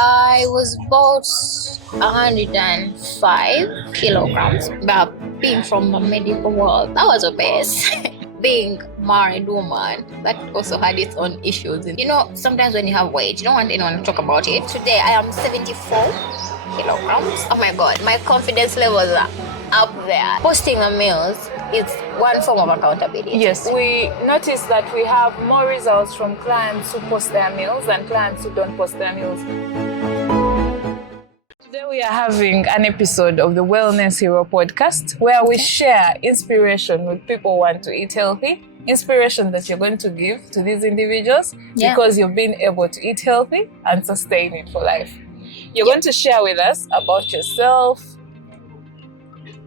I was about 105 kilograms, but being from the medical world, that was obese. Being married woman, that also had its own issues. Sometimes when you have weight, you don't want anyone to talk about it. Today I am 74 kilograms. Oh my god, my confidence levels are up there. Posting the meals is one form of accountability. Yes, we notice that we have more results from clients who post their meals than clients who don't post their meals. Today we are having an episode of the Wellness Hero podcast where we share inspiration with people who want to eat healthy, inspiration that you're going to give to these individuals because you've been able to eat healthy and sustain it for life. You're going to share with us about yourself,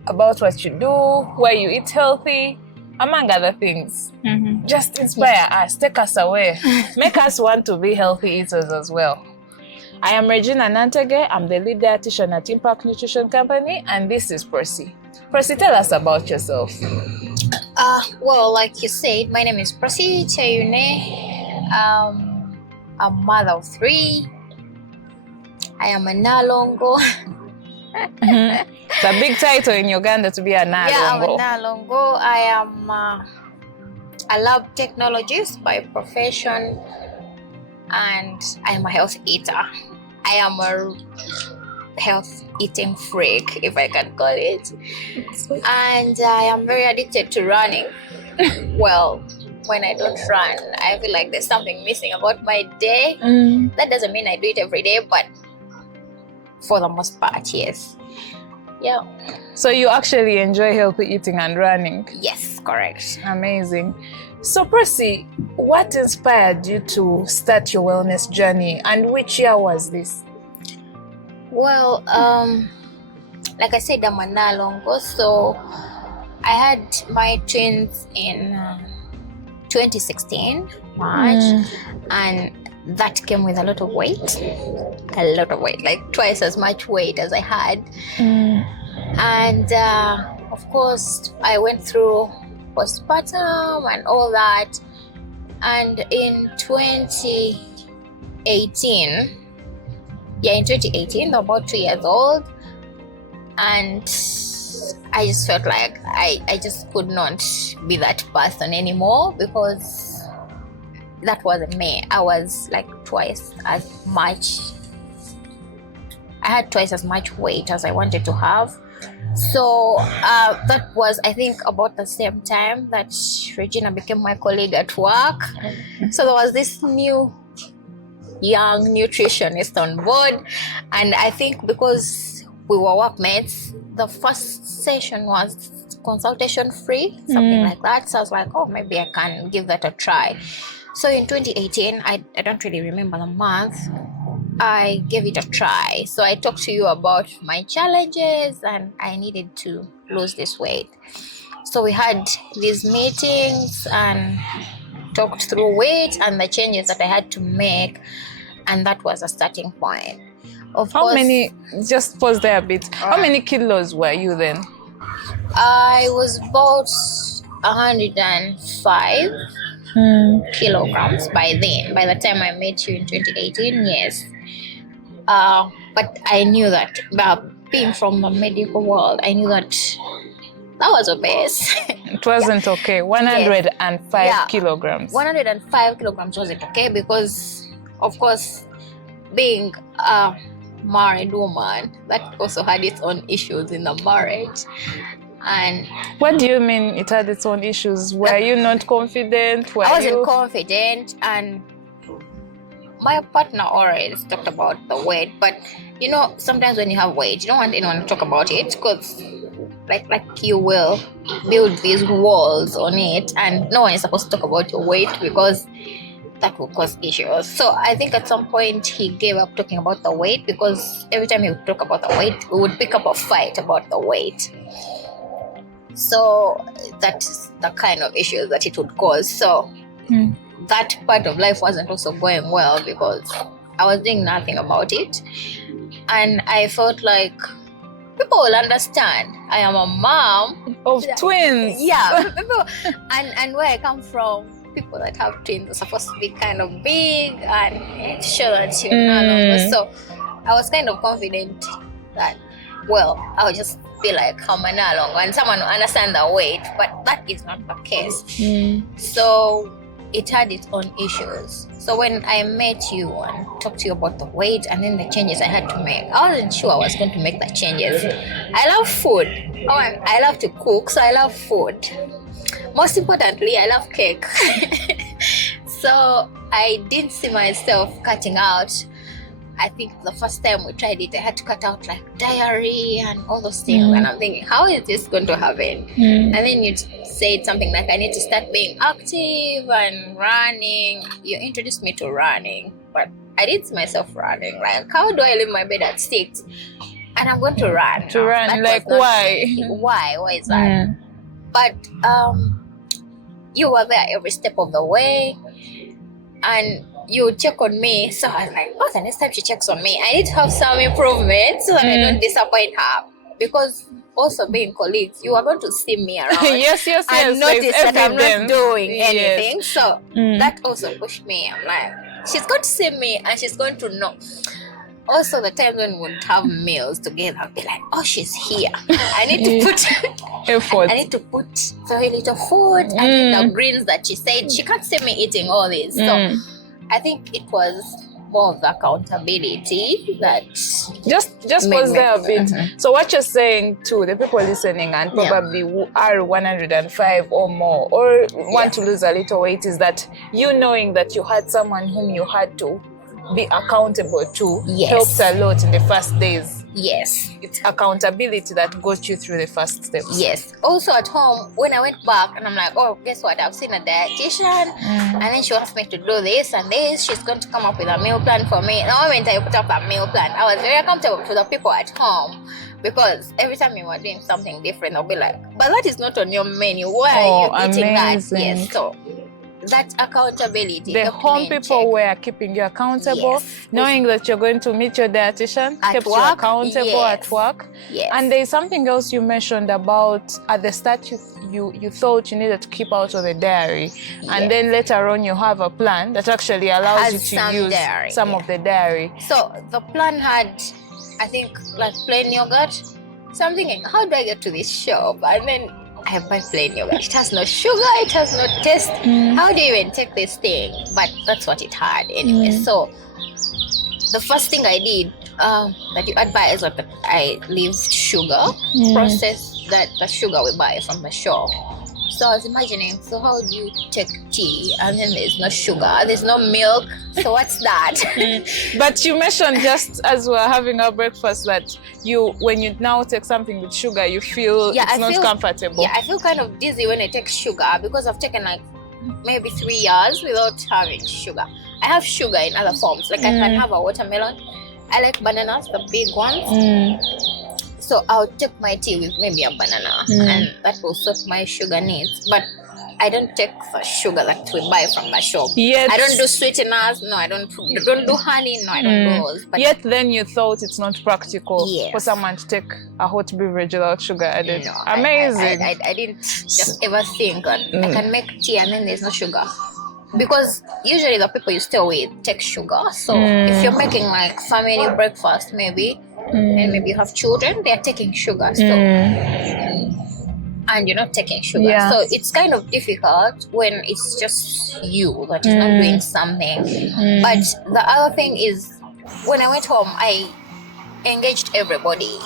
about what you do, where you eat healthy, among other things. Just inspire us, take us away, make us want to be healthy eaters as well. I am Regina Nantege. I'm the lead dietitian at Impact Nutrition Company, and this is Prossy. Prossy, tell us about yourself. Well, like you said, my name is Prossy Chayune. I'm a mother of 3. I am a Nalongo. It's a big title in Uganda to be a Nalongo. Yeah, I'm a Nalongo. I am a lab technologist by profession, and I am a health eater. I am a health eating freak, if I can call it. And I am very addicted to running. Well, when I don't run, I feel like there's something missing about my day. That doesn't mean I do it every day, but for the most part, yes. Yeah. So you actually enjoy healthy eating and running? Yes, correct. Amazing. So Prossy, what inspired you to start your wellness journey, and which year was this? Well, like I said, I'm a Nalongo, so I had my twins in 2016 March, and that came with a lot of weight, like twice as much weight as I had. And of course, I went through postpartum and all that. And in 2018, about 2 years old, and I just felt like I just could not be that person anymore, because that wasn't me. I was like I had twice as much weight as I wanted to have. So that was, I think, about the same time that Regina became my colleague at work. So there was this new young nutritionist on board, and I think because we were workmates, the first session was consultation free, something like that. So I was like, oh, maybe I can give that a try. So in 2018, I don't really remember the month, I gave it a try. So I talked to you about my challenges, and I needed to lose this weight. So we had these meetings and talked through weight and the changes that I had to make, and that was a starting point. Just pause there a bit. How many kilos were you then? I was about 105 kilograms by then. By the time I met you in 2018, yes. But I knew that, being from the medical world, I knew that was obese. It wasn't okay. 105 kilograms. 105 kilograms wasn't okay, because, of course, being a married woman, that also had its own issues in the marriage. And what do you mean it had its own issues? Were you not confident? I wasn't confident, and my partner always talked about the weight. But sometimes when you have weight, you don't want anyone to talk about it, because like you will build these walls on it, and no one is supposed to talk about your weight, because that will cause issues. So I think at some point he gave up talking about the weight, because every time he would talk about the weight, we would pick up a fight about the weight. So that's the kind of issues that it would cause. So that part of life wasn't also going well, because I was doing nothing about it. And I felt like people will understand. I am a mom of twins. Yeah. and where I come from, people that have twins are supposed to be kind of big and show that you're not. So I was kind of confident that, well, I'll just be like, come on along and someone will understand the weight, but that is not the case. So it had its own issues. So when I met you and talked to you about the weight and then the changes I had to make, I wasn't sure I was going to make the changes. I love food. I love to cook, so I love food. Most importantly, I love cake. So I didn't see myself cutting out. I think the first time we tried it, I had to cut out like diary and all those things. And I'm thinking, how is this going to happen? And then you said something like, I need to start being active and running. You introduced me to running, but I didn't see myself running. Like, how do I leave my bed at 6 and I'm going to run? To run, That like was not why? me. Why is that? But you were there every step of the way, and you would check on me. So I was like, oh, the next time she checks on me, I need to have some improvement so that I don't disappoint her. Because also being colleagues, you are going to see me around. yes. And notice that I'm not evidence. doing Yes. anything. So that also pushed me. I'm like, she's going to see me and she's going to know. Also, the times when we would have meals together, I'll be like, oh, she's here. I need to put effort. I need to put very little food and the greens that she said. She can't see me eating all this. So I think it was more of the accountability that just was there a bit. So what you're saying to the people listening and probably who are 105 or more or want to lose a little weight is that you knowing that you had someone whom you had to be accountable to helps a lot in the first days. Yes. It's accountability that got you through the first steps. Yes. Also at home, when I went back and I'm like, oh, guess what? I've seen a dietitian and then she wants me to do this and this. She's going to come up with a meal plan for me. The moment I put up a meal plan, I was very accountable to the people at home because every time you were doing something different, they'll be like, but that is not on your menu. Why are you eating that? Yes. So that accountability. The home people were keeping you accountable, knowing that you're going to meet your dietitian, kept you accountable at work. Yes. And there's something else you mentioned about at the start you thought you needed to keep out of the dairy. And then later on you have a plan that actually allows you to use some of the dairy. So the plan had, I think, like plain yogurt. So I'm thinking, how do I get to this shop? And then I buy plain yogurt. It has no sugar, it has no taste. How do you even take this thing? But that's what it had anyway. So the first thing I did that you advised was that I leave sugar, process the sugar we buy from the shop. So I was imagining, so how do you take tea and then there's no sugar, there's no milk, so what's that? But you mentioned just as we're having our breakfast that when you now take something with sugar, you feel it's not comfortable. Yeah, I feel kind of dizzy when I take sugar because I've taken like maybe 3 years without having sugar. I have sugar in other forms, like I can have a watermelon. I like bananas, the big ones. So I'll take my tea with maybe a banana and that will sort my sugar needs. But I don't take the sugar that we buy from the shop. I don't do sweeteners. No, I don't do honey. No, I don't do those. But yet then you thought it's not practical for someone to take a hot beverage without sugar added. No, amazing. I didn't just ever think that I can make tea and then there's no sugar. Because usually the people you stay with take sugar. So if you're making like family breakfast maybe, and maybe you have children, they're taking sugar. So and you're not taking sugar. So it's kind of difficult when it's just you that is not doing something. But the other thing is, when I went home, I engaged everybody.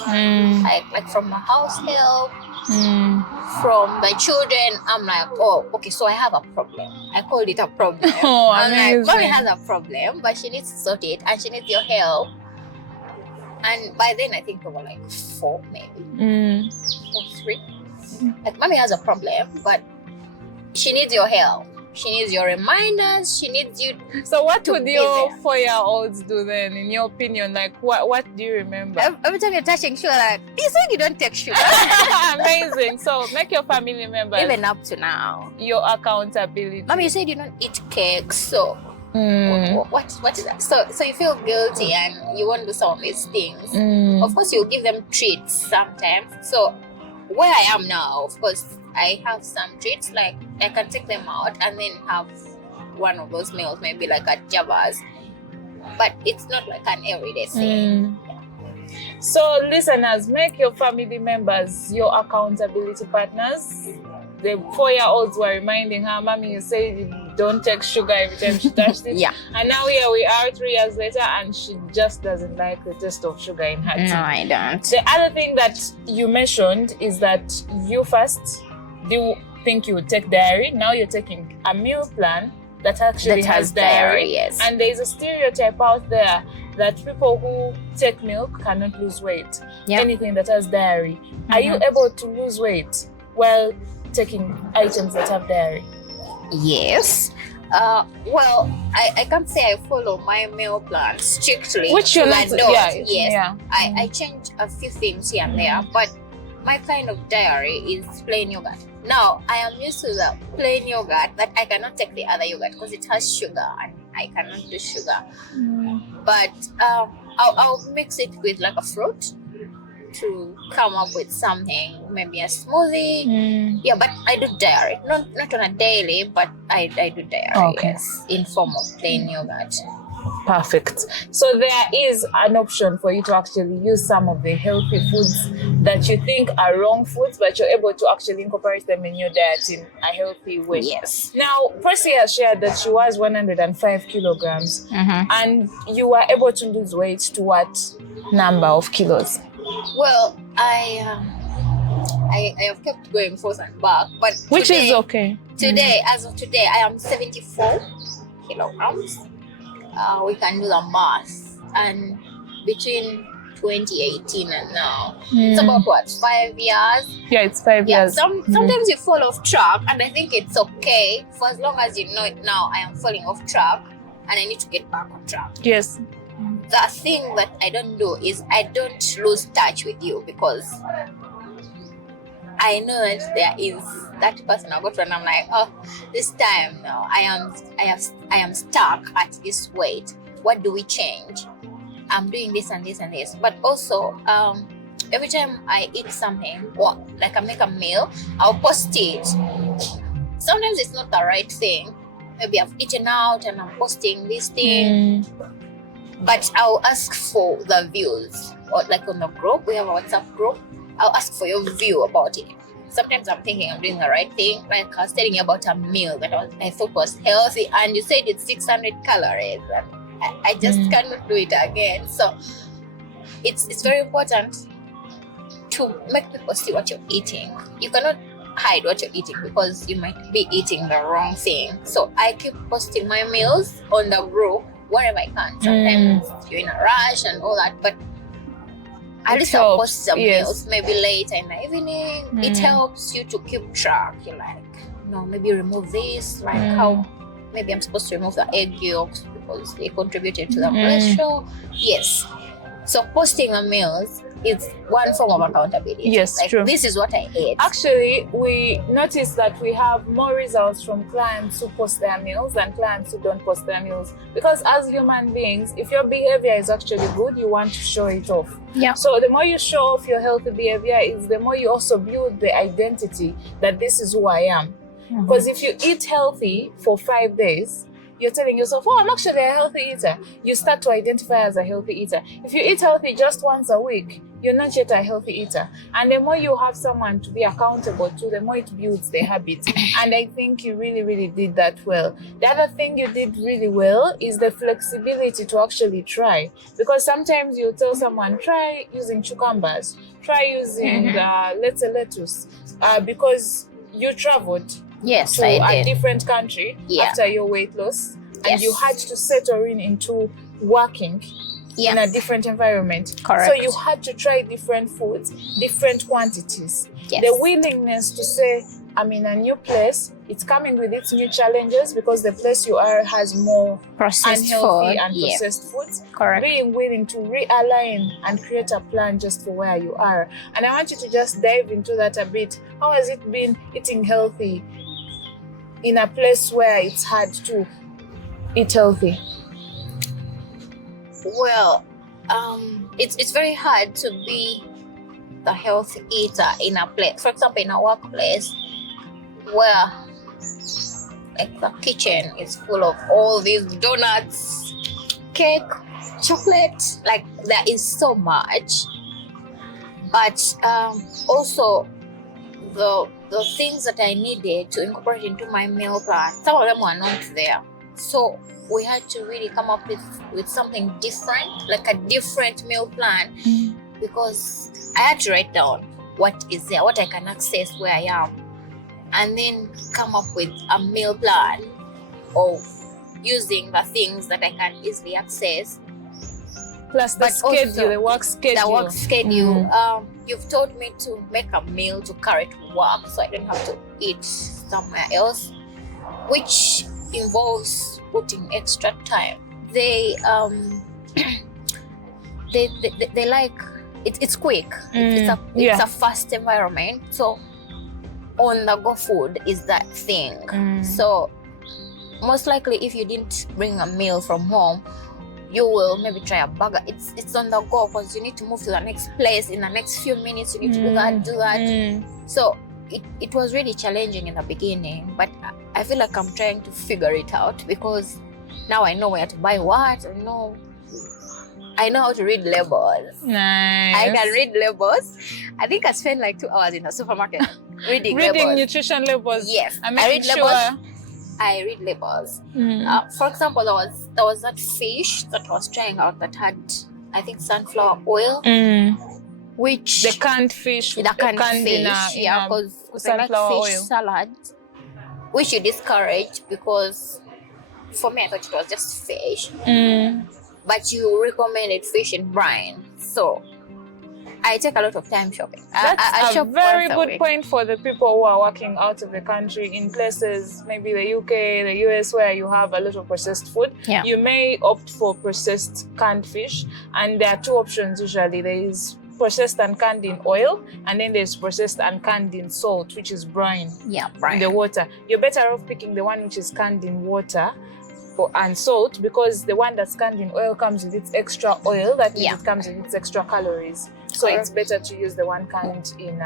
Like from my house help, from the children. I'm like, oh, okay, so I have a problem. I called it a problem. I'm like, mommy has a problem, but she needs to sort it and she needs your help. And by then, I think there were like 4 maybe, or 3. Like, mommy has a problem, but she needs your help. She needs your reminders. She needs you. So what would your 4-year-olds do then, in your opinion? Like, what do you remember? Every time you're touching sugar, like, you said you don't take sugar. Amazing. So make your family members. Even up to now. Your accountability. Mommy, you said you don't eat cake, so what is that? So you feel guilty and you won't do some of these things. Of course, you'll give them treats sometimes. So where I am now, of course, I have some treats, like I can take them out and then have one of those meals, maybe like at Java's. but it's not like an everyday thing. So, listeners, make your family members your accountability partners. The 4-year-olds were reminding her, "Mommy, you said you don't take sugar every time she touched it." Yeah. And now here we are 3 years later, and she just doesn't like the taste of sugar in her tea. No, I don't. The other thing that you mentioned is that you first do think you would take dairy. Now you're taking a meal plan that actually has dairy. Yes. And there's a stereotype out there that people who take milk cannot lose weight. Yeah. Anything that has dairy. Are you able to lose weight while taking items that have dairy? Yes. Well, I can't say I follow my meal plan strictly. Which you're not. Yes. Yeah. I change a few things here and there, but my kind of diary is plain yogurt. Now, I am used to the plain yogurt, but I cannot take the other yogurt because it has sugar and I cannot do sugar. But I'll mix it with like a fruit to come up with something, maybe a smoothie. Yeah, but I do dairy. Not on a daily, but I do dairy, yes, in form of plain yogurt. Perfect. So there is an option for you to actually use some of the healthy foods that you think are wrong foods, but you're able to actually incorporate them in your diet in a healthy way. Yes. Now, Prossy has shared that she was 105 kilograms and you were able to lose weight to what number of kilos? Well, I have kept going forth and back, but which today, is okay. Today, as of today, I am 74 kilograms. We can do the math, and between 2018 and now, it's about what, 5 years? Yeah, it's 5 years. Sometimes you fall off track, and I think it's okay for as long as you know it now. I am falling off track, and I need to get back on track. Yes. The thing that I don't do is I don't lose touch with you, because I know that there is that person I go to and I'm like, oh, this time now I am stuck at this weight. What do we change? I'm doing this and this and this. But also, every time I eat something, or like I make a meal, I'll post it. Sometimes it's not the right thing. Maybe I've eaten out and I'm posting this thing. But I'll ask for the views. Or like on the group, we have a WhatsApp group. I'll ask for your view about it. Sometimes I'm thinking I'm doing the right thing. Like I was telling you about a meal that I thought was healthy, and you said it's 600 calories, and I just cannot do it again. So it's very important to make people see what you're eating. You cannot hide what you're eating because you might be eating the wrong thing. So I keep posting my meals on the group wherever I can. Sometimes you're in a rush and all that, but at least I'll post some meals, maybe later in the evening. It helps you to keep track. You're like, no, maybe remove this. Like how maybe I'm supposed to remove the egg yolks because they contributed to the cholesterol. Yes. So posting the meals is one form of accountability. Yes, like, true. This is what I ate. Actually, we notice that we have more results from clients who post their meals than clients who don't post their meals. Because as human beings, if your behavior is actually good, you want to show it off. Yeah. So the more you show off your healthy behavior, is the more you also build the identity that this is who I am. Because if you eat healthy for 5 days, you're telling yourself, oh, I'm actually a healthy eater. You start to identify as a healthy eater. If you eat healthy just once a week, you're not yet a healthy eater. And the more you have someone to be accountable to, the more it builds the habit. And I think you really, really did that well. The other thing you did really well is the flexibility to actually try. Because sometimes you tell someone, try using cucumbers, try using, let's say, lettuce, because you traveled. Yes, to I a did. different country after your weight loss, and you had to settle into working in a different environment. Correct. So you had to try different foods, different quantities. Yes. The willingness to say, I'm in a new place, it's coming with its new challenges because the place you are has more processed unhealthy food. and processed foods. Correct. Being willing to realign and create a plan just for where you are. And I want you to just dive into that a bit. How has it been eating healthy in a place where it's hard to eat healthy? Well, it's very hard to be the healthy eater in a place, for example, in a workplace where like the kitchen is full of all these donuts, cake, chocolate. Like there is so much, but also the things that I needed to incorporate into my meal plan, some of them were not there. So we had to really come up with something different, like a different meal plan, because I had to write down what is there, what I can access where I am, and then come up with a meal plan of using the things that I can easily access. Plus the schedule, the work schedule. You've taught me to make a meal to carry to work, so I don't have to eat somewhere else, which involves putting extra time. They like it's quick. It's a fast environment. So on the go food is that thing. So most likely, if you didn't bring a meal from home, you will maybe try a burger. It's on the go because you need to move to the next place in the next few minutes. You need to do that. So it was really challenging in the beginning, but I feel like I'm trying to figure it out because now I know where to buy what. I know how to read labels. Nice. I can read labels. I think I spent like 2 hours in the supermarket reading labels. Nutrition labels. Yes, I read labels. I read labels. For example, there was that fish that was trying out that had, I think, sunflower oil, which the canned fish, because I like fish salad, which you discourage because for me I thought it was just fish, but you recommended fish in brine, so I take a lot of time shopping. That's I shop a very good week. point for the people who are working out of the country in places, maybe the UK, the US, where you have a lot of processed food. Yeah. You may opt for processed canned fish, and there are two options usually. There is processed and canned in oil, and then there's processed and canned in salt, which is brine. Yeah, brine. In the water. You're better off picking the one which is canned in water and salt, because the one that's canned in oil comes with its extra oil. That means it comes with its extra calories. So it's better to use the one canned in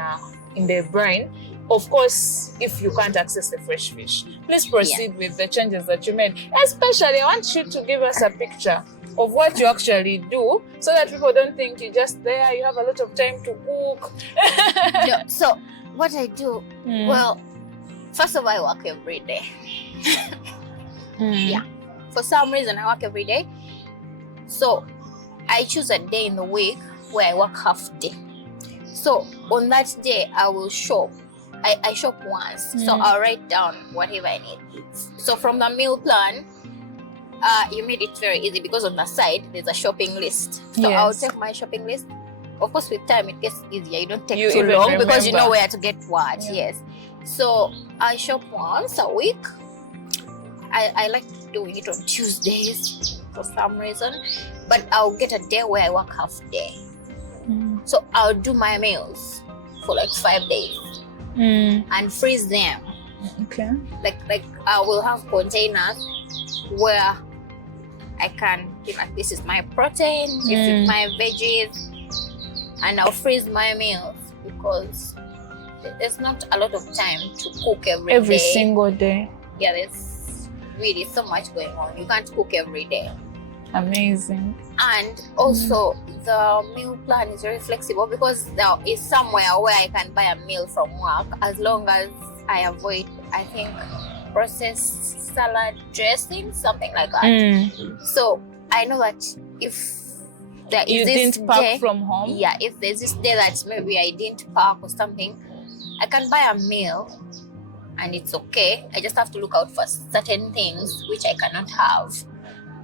the brine. Of course, if you can't access the fresh fish. Please proceed with the changes that you made. Especially, I want you to give us a picture of what you actually do, so that people don't think you're just there, you have a lot of time to cook. So what I do, well, first of all, I work every day. Yeah. For some reason, I work every day. So I choose a day in the week where I work half day. So on that day, I will shop. I shop once. So I'll write down whatever I need. So from the meal plan, you made it very easy because on the side, there's a shopping list. So I'll take my shopping list. Of course, with time, it gets easier. You don't take too long because you know where to get what. Yeah. Yes. So I shop once a week. I like doing it on Tuesdays for some reason, but I'll get a day where I work half day. So I'll do my meals for like 5 days and freeze them. Okay. Like I will have containers where I can, this is my protein, this is my veggies, and I'll freeze my meals because there's not a lot of time to cook every day. Single day. Yeah, there's really so much going on. You can't cook every day. Amazing. And also the meal plan is very flexible because there is somewhere where I can buy a meal from work as long as I avoid, I think, processed salad dressing, something like that. So I know that if there is this didn't pack day, from home. Yeah, if there's this day that maybe I didn't pack or something, I can buy a meal and it's okay. I just have to look out for certain things which I cannot have.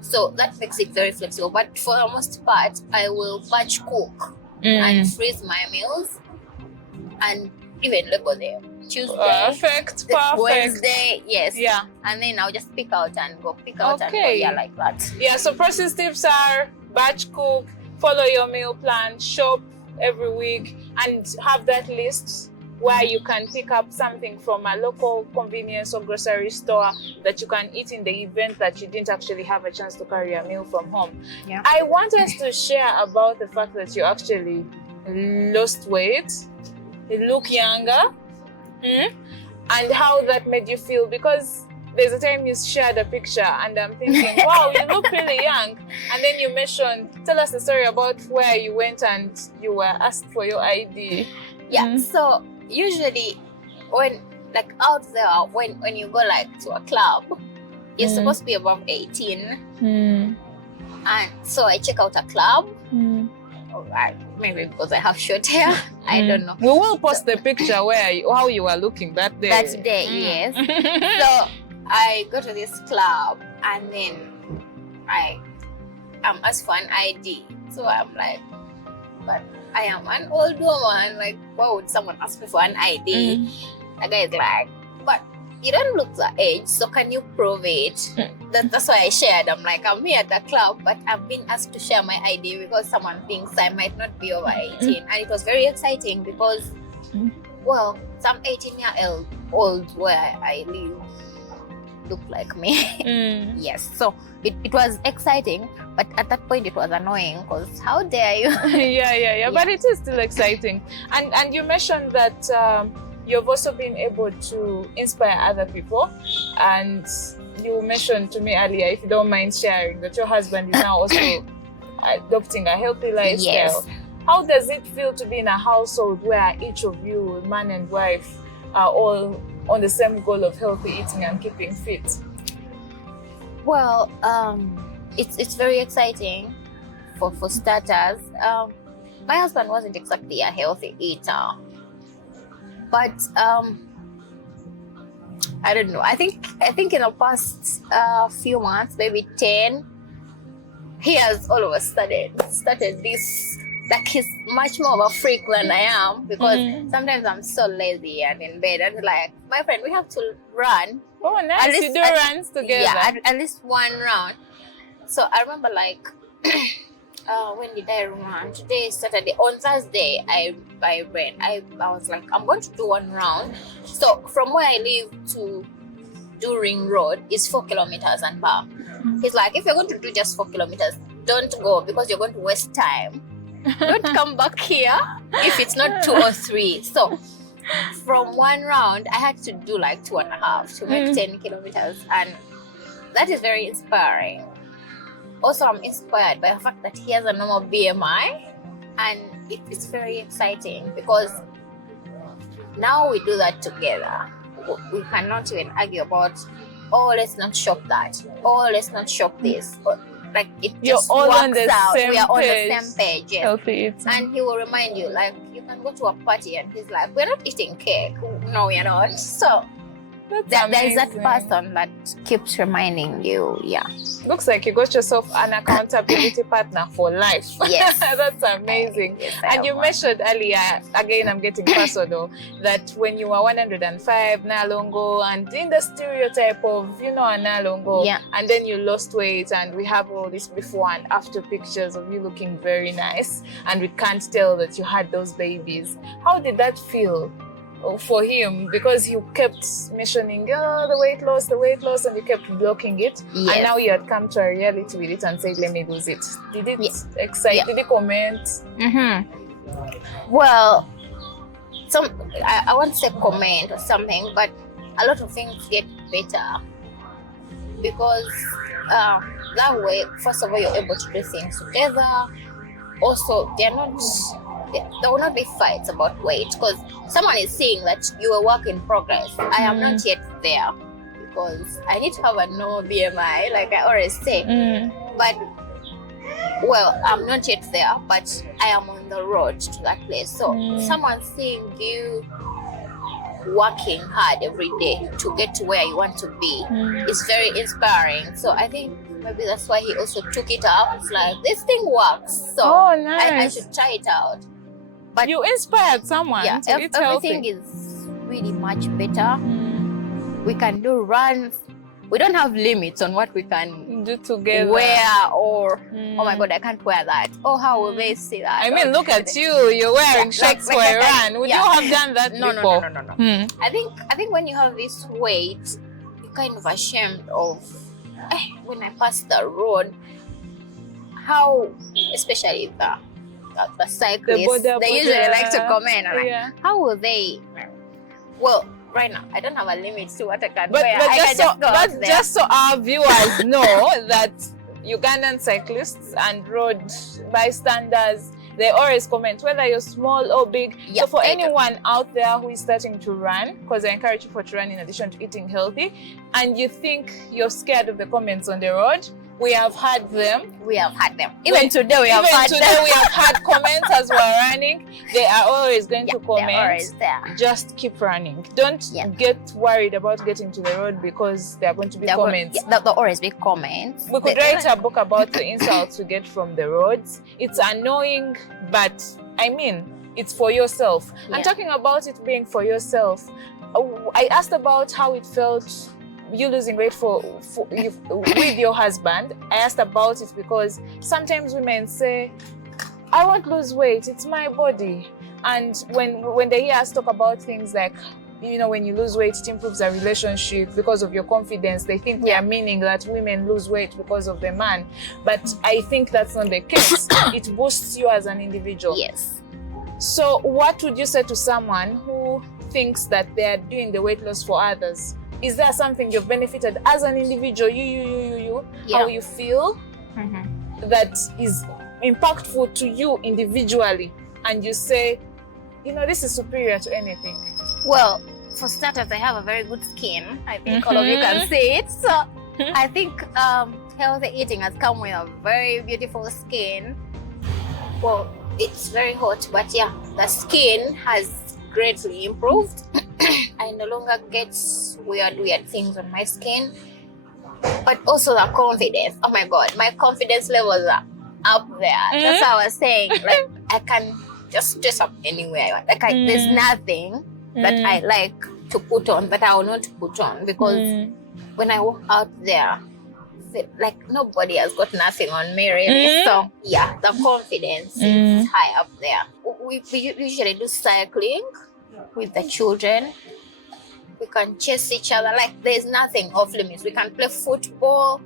So that makes it very flexible. But for the most part, I will batch cook and freeze my meals and even label them. Tuesday, perfect. Wednesday, yes. Yeah. And then I'll just pick out and go, and go, yeah, like that. Yeah, so process tips are batch cook, follow your meal plan, shop every week, and have that list where you can pick up something from a local convenience or grocery store that you can eat in the event that you didn't actually have a chance to carry a meal from home. Yeah. I want us to share about the fact that you actually lost weight, you look younger, and how that made you feel, because there's a time you shared a picture and I'm thinking, wow, you look really young. And then you mentioned, tell us the story about where you went and you were asked for your ID. Yeah, so usually when like out there, when you go like to a club, you're supposed to be above 18. And so I check out a club. Maybe because I have short hair. I don't know. We will post the picture how you were looking that day. That day, yes. So I go to this club and then I'm asked for an ID. So I'm like, but I am an old woman. Like, why would someone ask me for an ID? The guy is like, but you don't look the age, so can you prove it? That's why I shared. I'm like, I'm here at the club, but I've been asked to share my ID because someone thinks I might not be over 18. And it was very exciting because, well, some 18-year-old where I live look like me. Yes, so it was exciting, but at that point it was annoying because how dare you? Yeah, but it is still exciting. And you mentioned that you've also been able to inspire other people, and you mentioned to me earlier, if you don't mind sharing, that your husband is now also adopting a healthy lifestyle. Yes. How does it feel to be in a household where each of you, man and wife, are all on the same goal of healthy eating and keeping fit? Well, it's very exciting for starters. My husband wasn't exactly a healthy eater, but I don't know. I think in the past few months, maybe 10, he has all of a sudden started this. Like, he's much more of a freak than I am because sometimes I'm so lazy and in bed and like, my friend, we have to run. Oh, nice! You do runs together. Yeah, at least one round. So I remember like, when did I run? Today is Saturday. On Thursday, I ran. I was like, I'm going to do one round. So from where I live to do Ring Road is 4 kilometers and back. He's like, if you're going to do just 4 kilometers, don't go because you're going to waste time. Don't come back here if it's not 2 or 3. So from one round, I had to do like 2.5 to make 10 kilometers. And that is very inspiring. Also, I'm inspired by the fact that he has a normal BMI, and it's very exciting because now we do that together. We cannot even argue about, oh, let's not shop that, oh, let's not shop this. Like, it just all works on the out. same We are on page. the same page. Yes. Healthy eating. And he will remind you, like, you can go to a party and he's like, we're not eating cake. No, we're not. So there is that person that keeps reminding you. Yeah. Looks like you got yourself an accountability partner for life. Yes. That's amazing. Yes, And you mentioned earlier, again, I'm getting personal, that when you were 105, Nalongo, and in the stereotype of, a Nalongo, and then you lost weight, and we have all this before and after pictures of you looking very nice, and we can't tell that you had those babies. How did that feel for him? Because he kept mentioning the weight loss, and you kept blocking it. Yes. And now you had come to a reality with it and said, let me lose it. Did it excite? Did he comment? Well, I won't say comment or something, but a lot of things get better because that way, first of all, you're able to do things together. Also, there will not be fights about weight because someone is saying that you are work in progress. I am not yet there because I need to have a normal BMI, like I always say. But, well, I'm not yet there, but I am on the road to that place. So someone seeing you working hard every day to get to where you want to be is very inspiring. So I think maybe that's why he also took it up. It's like, this thing works, so nice. I should try it out. But you inspired someone to eat healthy. Everything is really much better. We can do runs. We don't have limits on what we can do together. Wear or, oh my God, I can't wear that. Oh, how will they see that? I mean, look at you. You're wearing shorts for a run. Would you have done that before? No. I think when you have this weight, you're kind of ashamed of, when I pass the road, how, especially the cyclists, they usually like to comment. Like, how will they? Well, right now, I don't have a limit to what I can But, wear. but, I just, can so, just go but out there. just so our viewers know that Ugandan cyclists and road bystanders, they always comment whether you're small or big. Yeah, so for they do. anyone out there who is starting to run, because I encourage you to run in addition to eating healthy, and you think you're scared of the comments on the road, we have had them. We have had them. Even today we have Even had today them. we have had comments as we're running. They are always going to comment. They're always there. Just keep running. Don't get worried about getting to the road because there are going to be comments. There'll always be comments. We could write a book about the insults we get from the roads. It's annoying, but I mean, it's for yourself. Yeah. I'm talking about it being for yourself. I asked about how it felt you losing weight with your husband. I asked about it because sometimes women say, I won't lose weight, it's my body. And when they hear us talk about things like, you know, when you lose weight, it improves a relationship because of your confidence, they think we are meaning that women lose weight because of the man. But I think that's not the case. It boosts you as an individual. Yes. So what would you say to someone who thinks that they are doing the weight loss for others? Is there something you've benefited as an individual, how you feel that is impactful to you individually, and you say, you know, this is superior to anything? Well, for starters, I have a very good skin. I think all of you can see it. So I think healthy eating has come with a very beautiful skin. Well, it's very hot, but yeah, the skin has greatly improved. I no longer get weird things on my skin. But also the confidence. Oh my God, my confidence levels are up there. That's how I was saying. Like, I can just dress up anywhere I want. Like, there's nothing that I like to put on that I will not put on, because when I walk out there, like, nobody has got nothing on me really. So yeah, the confidence is high up there. We usually do cycling with the children. We can chase each other. Like, there's nothing off limits. We can play football.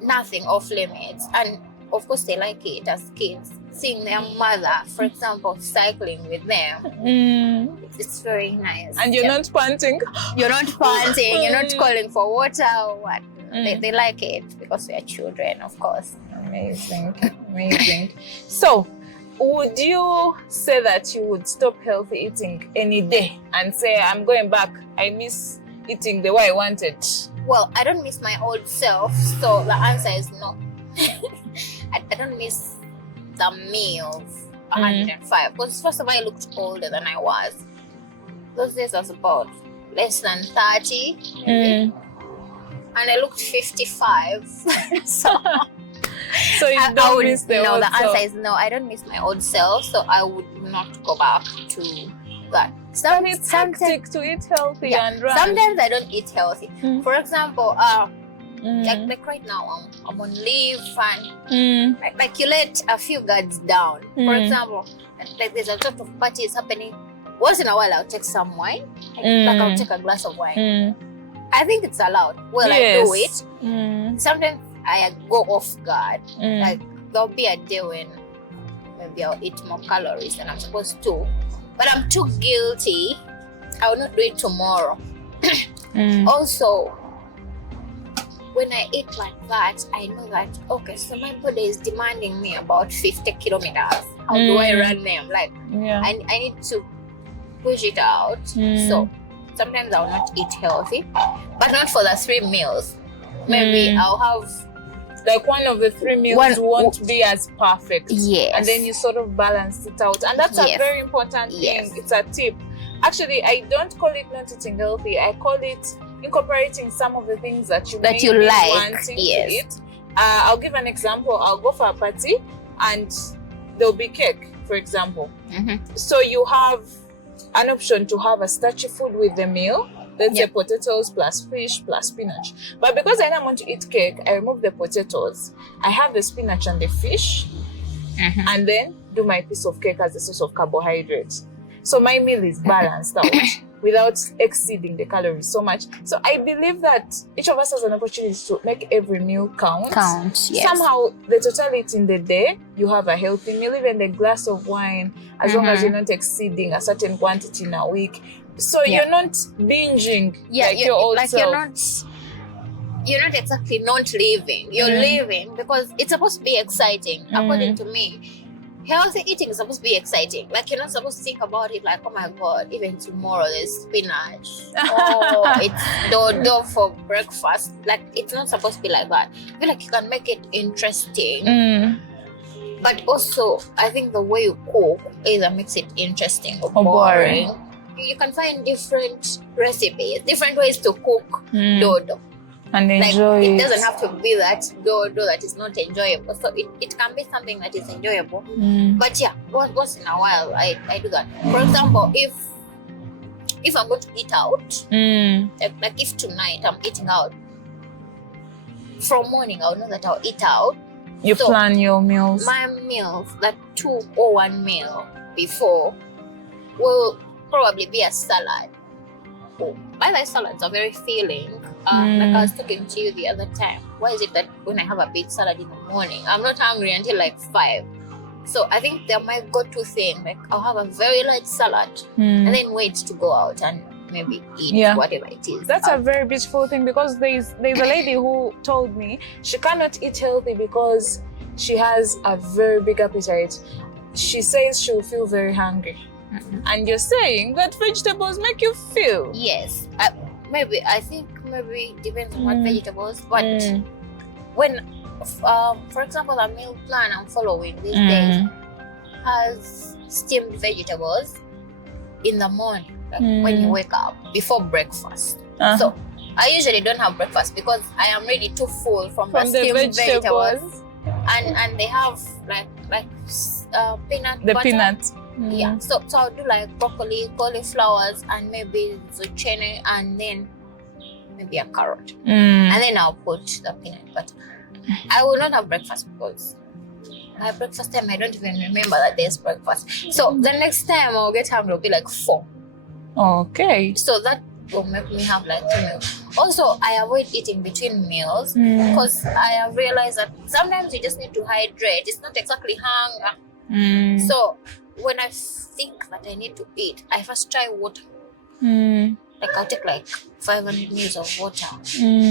Nothing off limits. And of course they like it as kids. Seeing their mother, for example, cycling with them. It's very nice. And you're not panting. You're not panting. You're not calling for water or what. They like it because they're children, of course. Amazing. So, would you say that you would stop healthy eating any day and say, I'm going back, I miss eating the way I wanted? Well, I don't miss my old self, so the answer is no. I don't miss the me of 105, because first of all, I looked older than I was. Those days I was about less than 30, maybe. And I looked 55. So you don't miss the old self? No, the answer is no. I don't miss my old self, so I would not go back to that. It's hectic to eat healthy and run. Sometimes I don't eat healthy. For example, like right now, I'm on leave, and like you let a few guards down. For example, like there's a lot of parties happening. Once in a while, I'll take some wine. Like I'll take a glass of wine. I think it's allowed. Well, yes. I do it. Sometimes I go off guard. Like, there'll be a day when maybe I'll eat more calories than I'm supposed to. But I'm too guilty. I will not do it tomorrow. Also, when I eat like that, I know that, okay, so my body is demanding me about 50 kilometers. How do I run them? Like, I need to push it out. So sometimes I'll not eat healthy, but not for the 3 meals. Maybe I'll have, like, one of the 3 meals won't be as perfect. Yes. And then you sort of balance it out. And that's a very important thing. Yes. It's a tip. Actually, I don't call it not eating healthy. I call it incorporating some of the things that you like wanting to eat. I'll give an example. I'll go for a party and there'll be cake, for example. So you have an option to have a starchy food with the meal. Let's say potatoes plus fish plus spinach. But because I don't want to eat cake, I remove the potatoes. I have the spinach and the fish, and then do my piece of cake as a source of carbohydrates. So my meal is balanced out without exceeding the calories so much. So I believe that each of us has an opportunity to make every meal count. Somehow, the totality in the day, you have a healthy meal. Even the glass of wine, as long as you're not exceeding a certain quantity in a week, So you're not binging like your old like self. You're not exactly not living. You're living because it's supposed to be exciting. According to me, healthy eating is supposed to be exciting. Like you're not supposed to think about it like, oh my god, even tomorrow there's spinach. Oh, it's dodo for breakfast. Like it's not supposed to be like that. I feel like you can make it interesting. But also, I think the way you cook either makes it interesting or boring. You can find different recipes, different ways to cook dodo. And enjoy it doesn't have to be that dodo that is not enjoyable. So it can be something that is enjoyable. But yeah, once in a while, I do that. For example, if I'm going to eat out, like if tonight I'm eating out, from morning I'll know that I'll eat out. You plan your meals? My meals, like 2 or 1 meal before, will probably be a salad. My like salads are very filling. Like I was talking to you the other time. Why is it that when I have a big salad in the morning, I'm not hungry until like 5? So I think they're my go-to thing. Like I'll have a very light salad and then wait to go out and maybe eat whatever it is. That's a very beautiful thing, because there's a lady who told me she cannot eat healthy because she has a very big appetite. She says she'll feel very hungry. And you're saying that vegetables make you feel. Yes. I think maybe it depends on what vegetables. But when, for example, the meal plan I'm following these days has steamed vegetables in the morning. Like when you wake up before breakfast. So I usually don't have breakfast because I am ready to full from the steamed vegetables. And they have like peanut butter. Peanut. Yeah. So I'll do like broccoli, cauliflowers, and maybe zucchini, and then maybe a carrot. And then I'll put the peanut butter. I will not have breakfast because my breakfast time I don't even remember that there's breakfast. So the next time I'll get hungry, it'll be like 4. Okay. So that will make me have like 2 meals. Also, I avoid eating between meals because I have realized that sometimes you just need to hydrate. It's not exactly hunger. So when I think that I need to eat, I first try water. Like I'll take like 500 ml of water,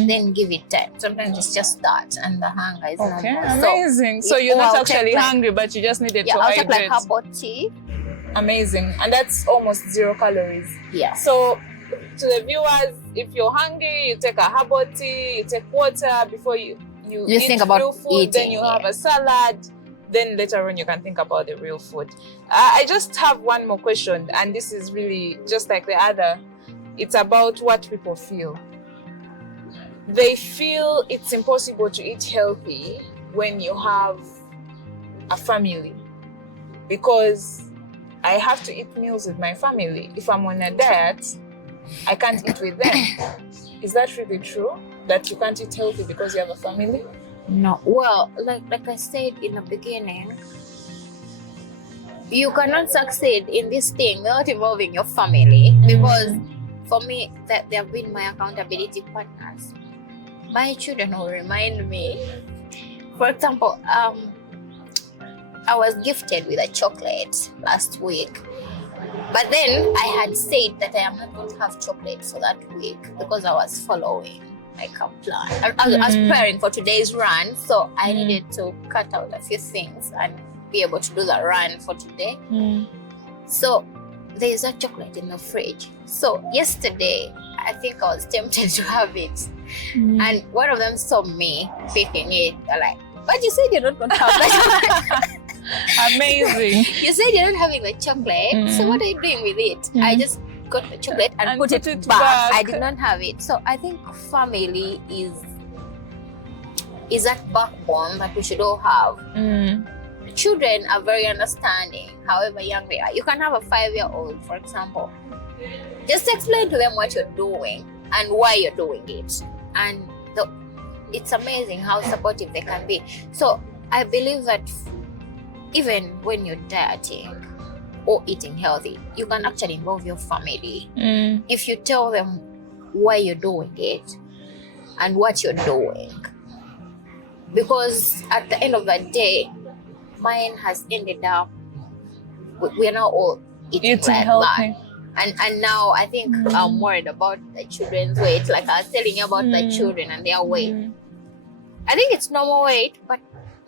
then give it time. Sometimes it's just that, and the hunger is not more. Amazing. So you're not actually hungry, but you just needed to hydrate. I'll take like herbal tea. Amazing. And that's almost 0 calories. Yeah. So to the viewers, if you're hungry, you take a herbal tea, you take water before you eat think about real food, eating, then you have a salad. Then later on you can think about the real food. I just have one more question, and this is really just like the other. It's about what people feel. They feel it's impossible to eat healthy when you have a family, because I have to eat meals with my family. If I'm on a diet, I can't eat with them. Is that really true? That you can't eat healthy because you have a family? No. Well, like I said in the beginning, you cannot succeed in this thing without involving your family. Because for me, that they have been my accountability partners. My children will remind me. For example, I was gifted with a chocolate last week. But then I had said that I am not going to have chocolate for that week because I was following like a plan. I was preparing for today's run, so I needed to cut out a few things and be able to do the run for today. So there's a chocolate in the fridge. So yesterday, I think I was tempted to have it. And one of them saw me picking it. They're like, but you said you're not going to have that. Amazing. You said you're not having the chocolate, so what are you doing with it? I just got the chocolate and put it back. I did not have it. So I think family is that backbone that we should all have. Children are very understanding, however young they are. You can have a 5-year-old, for example. Just explain to them what you're doing and why you're doing it. And it's amazing how supportive they can be. So I believe that even when you're dieting or eating healthy, you can actually involve your family. If you tell them why you're doing it and what you're doing. Because at the end of the day, mine has ended up, we are now all eating like healthy. And now I think I'm worried about the children's weight. Like I was telling you about the children and their weight. I think it's normal weight, but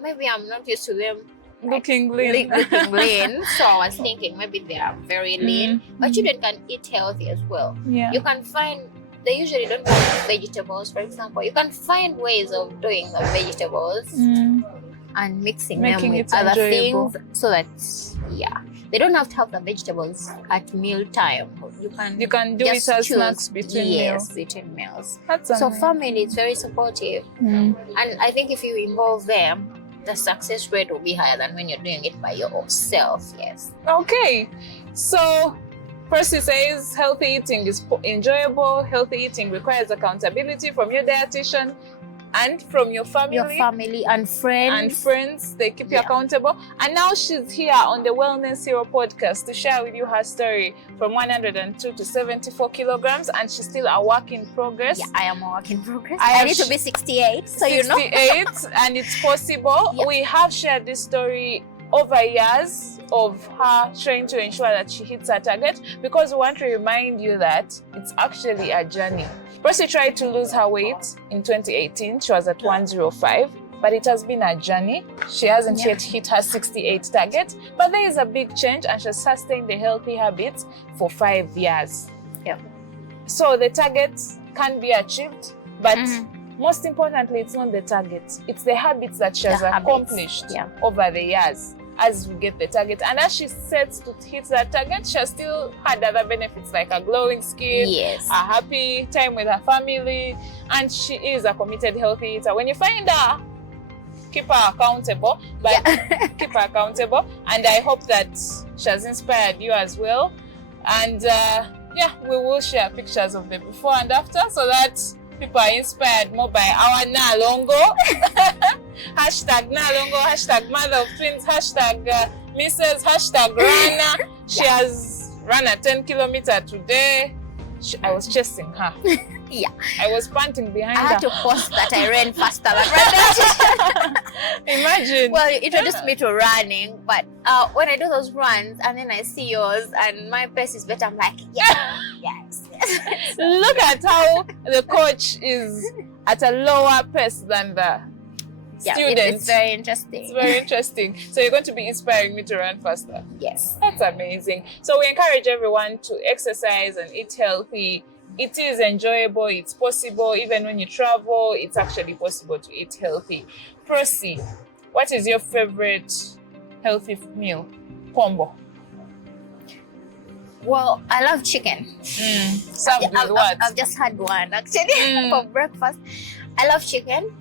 maybe I'm not used to them looking lean. looking lean. So I was thinking maybe they are very lean. But children can eat healthy as well. Yeah. You can find, they usually don't have vegetables, for example. You can find ways of doing the vegetables and mixing Making them with it other enjoyable. things so that, they don't have to have the vegetables at meal time. You can do it just as choose. snacks between meals. Between meals. That's So amazing. family is very supportive. And I think if you involve them, the success rate will be higher than when you're doing it by yourself. Yes. Okay, so Prossy says healthy eating is enjoyable. Healthy eating requires accountability from your dietitian and from your family. Your family and friends. They keep you accountable. And now she's here on the Wellness Hero podcast to share with you her story from 102 to 74 kilograms, and she's still a work in progress. Yeah, I am a work in progress. I need to be 68, so 68, and it's possible. Yeah. We have shared this story over years of her trying to ensure that she hits her target, because we want to remind you that it's actually a journey. Prossy tried to lose her weight in 2018. She was at 105, but it has been a journey. She hasn't yet hit her 68 target, but there is a big change, and she's sustained the healthy habits for 5 years. Yeah. So the target can be achieved, but most importantly, it's not the target. It's the habits that she has accomplished over the years as we get the target. And as she sets to hit that target, she has still had other benefits like a glowing skin, a happy time with her family, and she is a committed healthy eater. When you find her, keep her accountable, but keep her accountable. And I hope that she has inspired you as well. And we will share pictures of the before and after so that people are inspired more by our Nalongo. Hashtag Nalongo, hashtag mother of twins, hashtag Mrs., hashtag Rana. She has run a 10 kilometer today. I was chasing her. I was panting behind her. I had to post that I ran faster than that. Imagine. Well, you introduced me to running, but when I do those runs and then I see yours and my pace is better, I'm like, yes. Look at how the coach is at a lower pace than the student. It's very interesting. It's very interesting. So you're going to be inspiring me to run faster. Yes. That's amazing. So we encourage everyone to exercise and eat healthy. It is enjoyable. It's possible. Even when you travel, it's actually possible to eat healthy. Prossy, what is your favorite healthy meal combo? Well, I love chicken. Served with what? I've just had one actually for breakfast. I love chicken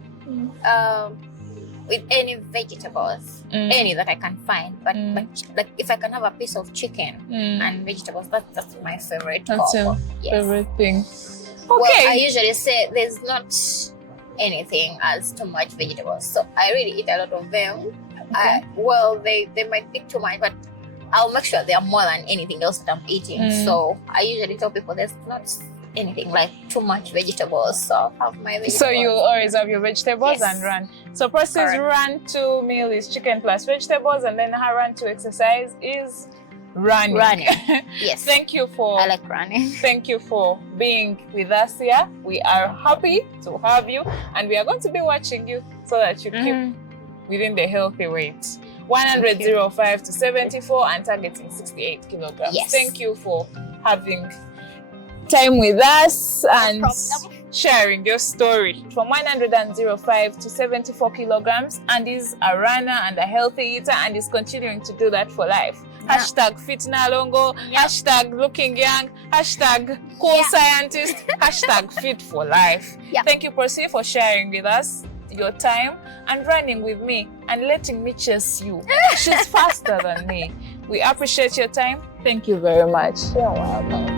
with any vegetables, any that I can find. But like if I can have a piece of chicken and vegetables, that's my favorite. That's your favorite thing. Okay. Well, I usually say there's not anything as too much vegetables, so I really eat a lot of them. Okay. They might be too much, but I'll make sure they are more than anything else that I'm eating. So I usually tell people there's not anything like too much vegetables, so I'll have my vegetables. So you always have your vegetables and run. So Prossy's run to meal is chicken plus vegetables, and then her run to exercise is running. Yes. Thank you for. I like running. Thank you for being with us here. We are happy to have you, and we are going to be watching you so that you keep within the healthy weight. 105 to 74 and targeting 68 kilograms. Yes. Thank you for having time with us and sharing your story. From 105 to 74 kilograms, and is a runner and a healthy eater, and is continuing to do that for life. Hashtag fit Nalongo, hashtag looking young, hashtag cool scientist, hashtag fit for life. Thank you, Prossy, for sharing with us your time and running with me and letting me chase you. She's faster than me. We appreciate your time. Thank you very much. You're welcome.